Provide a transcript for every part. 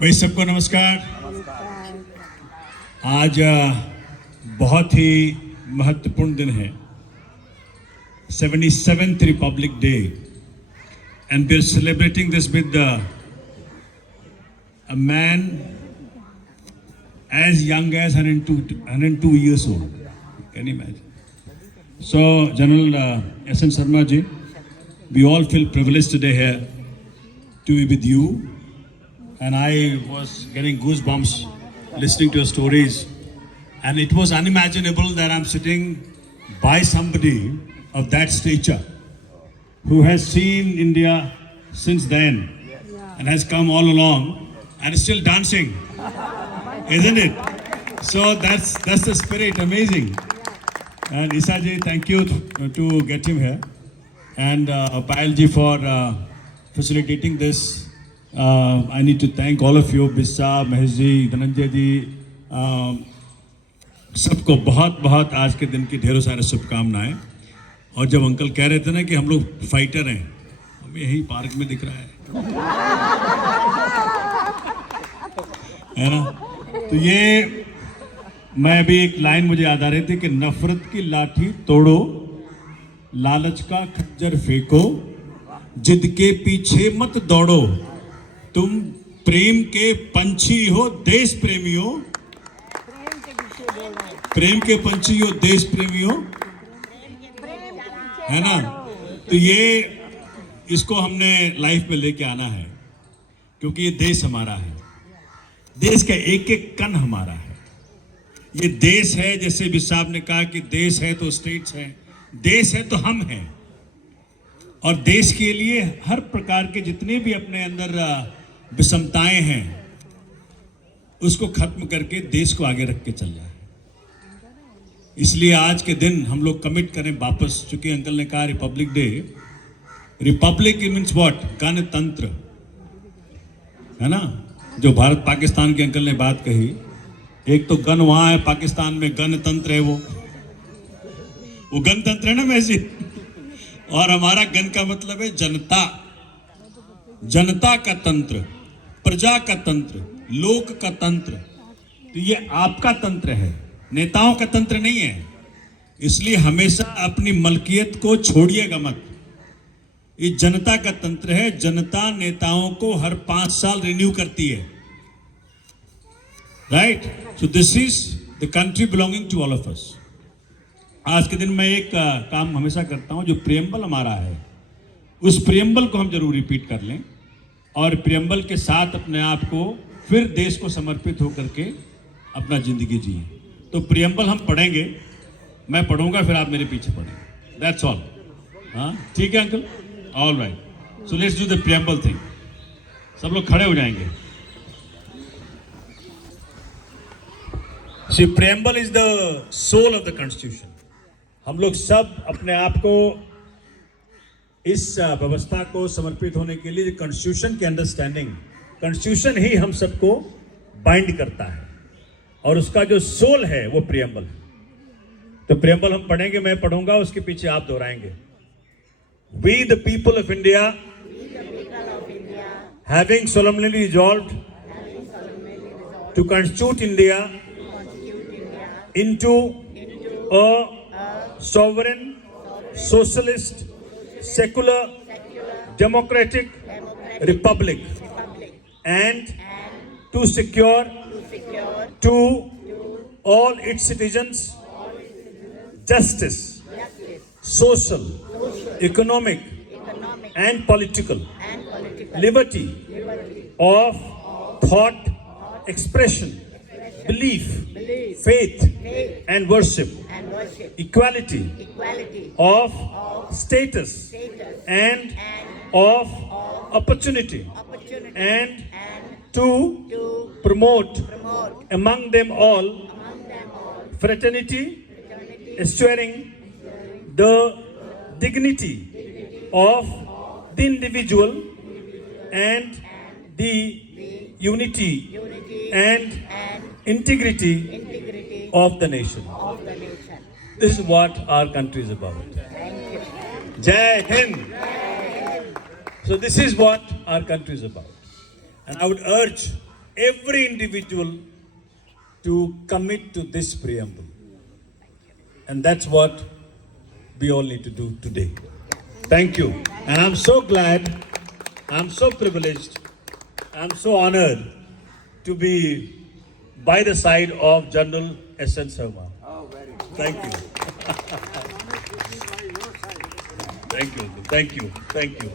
भाई सबको नमस्कार। आज बहुत ही महत्वपूर्ण दिन है, 77th Republic Day, and we're celebrating this with a man as young as 102 years old. Can you imagine? So, General S.N. Sharma ji, we all feel privileged today here to be with you. And I was getting goosebumps listening to your stories. And it was unimaginable that I'm sitting by somebody of that stature who has seen India since then and has come all along and is still dancing, isn't it? So that's the spirit, amazing. And Isa ji, thank you to get him here. And Payal ji for facilitating this. I need to thank all of you, Bisa, Mahesh ji, Dhananjay ji, सबको बहुत बहुत आज के दिन की ढेरों सारे शुभकामनाएं। और जब अंकल कह रहे थे ना कि हम लोग फाइटर हैं, हमें यही पार्क में दिख रहा है ना? तो ये मैं अभी एक लाइन मुझे याद आ रही थी कि नफरत की लाठी तोड़ो, लालच का खंजर फेंको, जिद के पीछे मत दौड़ो, तुम प्रेम के पंछी हो देश प्रेमियों, प्रेम के पंछी हो देश प्रेमियों, है ना? तो ये इसको हमने लाइफ में लेके आना है, क्योंकि ये देश हमारा है, देश का एक एक कण हमारा है। ये देश है, जैसे भी साहब ने कहा कि देश है तो स्टेट्स हैं, देश है तो हम हैं। और देश के लिए हर प्रकार के जितने भी अपने अंदर विषमताएं हैं, उसको खत्म करके देश को आगे रख के चलना है। इसलिए आज के दिन हम लोग कमिट करें वापस, चूंकि अंकल ने कहा Republic day, Republic means what? गणतंत्र, है ना? जो भारत पाकिस्तान के अंकल ने बात कही, एक तो गण वहां है पाकिस्तान में, गणतंत्र है वो गणतंत्र है ना वैसे। और हमारा गण का मतलब है जनता, जनता का तंत्र, प्रजा का तंत्र, लोक का तंत्र। तो ये आपका तंत्र है, नेताओं का तंत्र नहीं है। इसलिए हमेशा अपनी मलकियत को छोड़िएगा मत। ये जनता का तंत्र है, जनता नेताओं को हर 5 साल रिन्यू करती है, right? So this is the country belonging to all of us. आज के दिन मैं एक काम हमेशा करता हूं, जो प्रियम्बल हमारा है, उस प्रियम्बल को हम जरूर रिपीट कर लें और प्रियम्बल के साथ अपने आप को फिर देश को समर्पित होकर के अपना जिंदगी जिए। तो प्रियम्बल हम पढ़ेंगे, मैं पढ़ूंगा, फिर आप मेरे पीछे पढ़ेंगे, दैट्स ऑल। हाँ ठीक है uncle, all right. So let's do the preamble thing. सब लोग खड़े हो जाएंगे। See preamble is the soul of the constitution. हम लोग सब अपने आप को इस व्यवस्था को समर्पित होने के लिए, कॉन्स्टिट्यूशन की अंडरस्टैंडिंग, कॉन्स्टिट्यूशन ही हम सबको बाइंड करता है और उसका जो सोल है वो प्रियम्बल है। तो प्रियम्बल हम पढ़ेंगे, मैं पढ़ूंगा, उसके पीछे आप दोहराएंगे। We the people of India having solemnly resolved to constitute India into a sovereign, socialist, secular, democratic republic, and to secure to all its citizens justice, social, economic, and political liberty of thought, expression, belief, faith, and worship, equality of status and of opportunity, and to promote among them all fraternity, assuring the dignity of the individual and the unity and integrity of the nation. This is what our country is about. Jai Hind. So this is what our country is about. And I would urge every individual to commit to this preamble. And that's what we all need to do today. Thank you. And I'm so glad, I'm so privileged, I'm so honored to be by the side of General S.N. Sarma. Thank you. Thank you. Thank you. Thank you.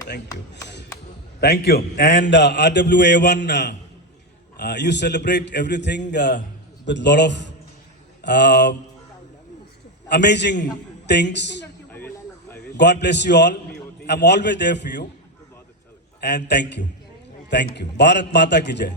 Thank you. Thank you. And RWA1, you celebrate everything with a lot of amazing things. God bless you all. I'm always there for you. And thank you. Thank you. Bharat Mata ki Jai.